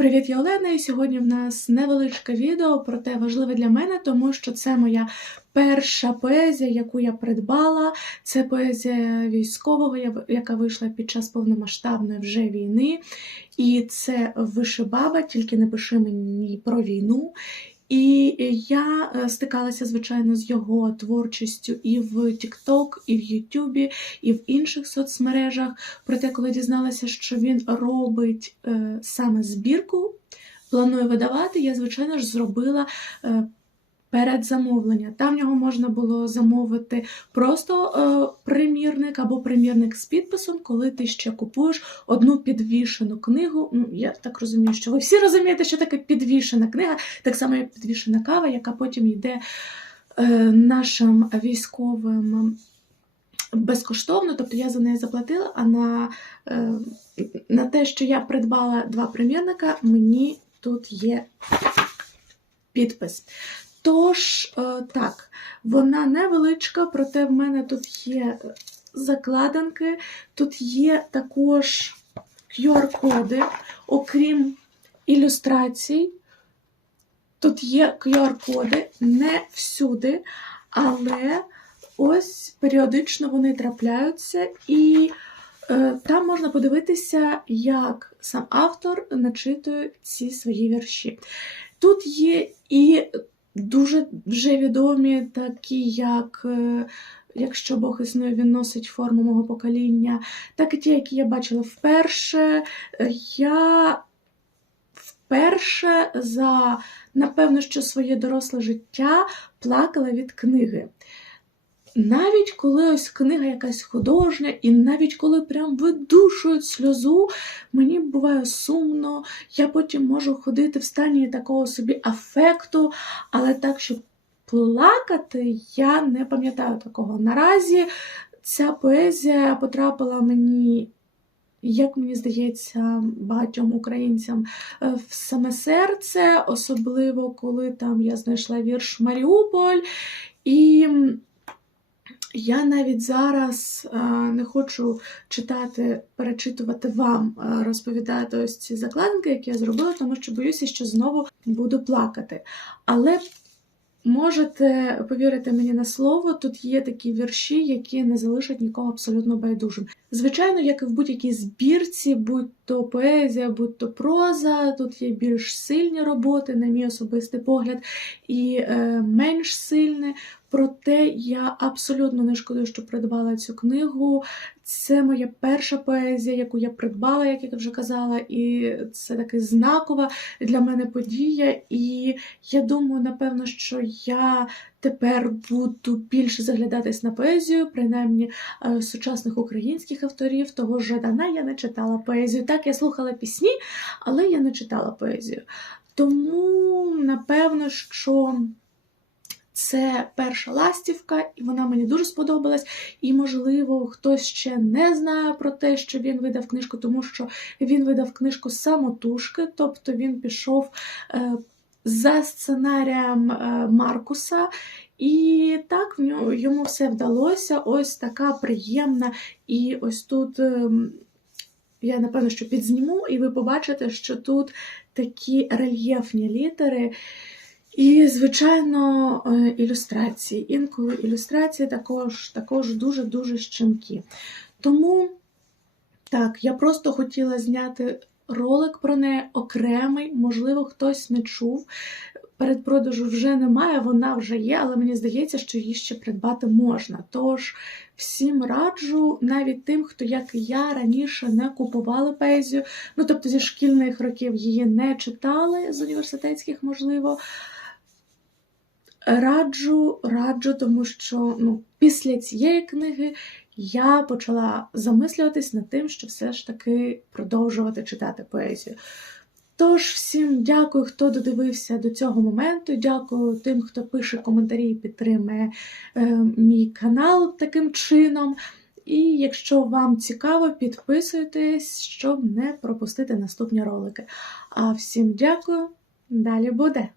Привіт, я Олена, і сьогодні в нас невеличке відео, проте важливе для мене, тому що це моя перша поезія, яку я придбала. Це поезія військового, яка вийшла під час повномасштабної вже війни. І це вишибаба, тільки не пиши мені про війну. І я е, стикалася, звичайно, з його творчістю і в TikTok, і в YouTube, і в інших соцмережах. Проте, коли дізналася, що він робить е, саме збірку, планує видавати, я, звичайно ж, зробила. Передзамовлення. Там нього можна було замовити просто е, примірник або примірник з підписом, коли ти ще купуєш одну підвішену книгу. Ну, я так розумію, що ви всі розумієте, що таке підвішена книга, так само як підвішена кава, яка потім йде е, нашим військовим безкоштовно, тобто я за неї заплатила, а на, е, на те, що я придбала два примірника, мені тут є підпис. Тож, е, так, вона невеличка, проте в мене тут є закладинки, тут є також QR-коди, окрім ілюстрацій. Тут є QR-коди не всюди, але ось періодично вони трапляються, і е, там можна подивитися, як сам автор начитує ці свої вірші. Тут є і дуже вже відомі, такі як. е, Якщо Бог існує, він носить форму мого покоління, так і ті, які я бачила вперше. Е, Я вперше за, напевно, що своє доросле життя плакала від книги. Навіть коли ось книга якась художня, і навіть коли прям видушують сльозу, мені буває сумно, я потім можу ходити в стані такого собі афекту, але так, щоб плакати, я не пам'ятаю такого. Наразі ця поезія потрапила мені, як мені здається, багатьом українцям е, в саме серце, особливо коли там я знайшла вірш Маріуполь. І я навіть зараз е, не хочу читати, перечитувати вам, е, розповідати ось ці закладинки, які я зробила, тому що боюся, що знову буду плакати. Але можете повірити мені на слово, тут є такі вірші, які не залишать нікого абсолютно байдужим. Звичайно, як і в будь-якій збірці, будь то поезія, будь то проза, тут є більш сильні роботи, на мій особистий погляд, і е, менш сильні. Проте я абсолютно не шкодую, що придбала цю книгу. Це моя перша поезія, яку я придбала, як я вже казала, і це таки знакова для мене подія. І я думаю, напевно, що я тепер буду більше заглядатись на поезію, принаймні е, сучасних українських авторів. Того ж Жадана я не читала поезію. Так, я слухала пісні, але я не читала поезію. Тому, напевно, що. Це перша ластівка, і вона мені дуже сподобалась. І, можливо, хтось ще не знає про те, що він видав книжку, тому що він видав книжку самотужки, тобто він пішов е, за сценарієм е, Маркуса. І так йому все вдалося. Ось така приємна. І ось тут ем, я напевно що підзніму, і ви побачите, що тут такі рельєфні літери. І, звичайно, е, ілюстрації. Інколи ілюстрації також, також дуже-дуже щемкі. Тому, так, я просто хотіла зняти ролик про неї окремий, можливо, хтось не чув. Передпродажу вже немає, вона вже є, але мені здається, що її ще придбати можна. Тож всім раджу, навіть тим, хто, як і я, раніше не купували поезію, ну тобто зі шкільних років її не читали, з університетських, можливо. Раджу, раджу, тому що ну, після цієї книги я почала замислюватись над тим, що все ж таки продовжувати читати поезію. Тож, всім дякую, хто додивився до цього моменту. Дякую тим, хто пише коментарі і підтримує е, мій канал таким чином. І якщо вам цікаво, підписуйтесь, щоб не пропустити наступні ролики. А всім дякую, далі буде!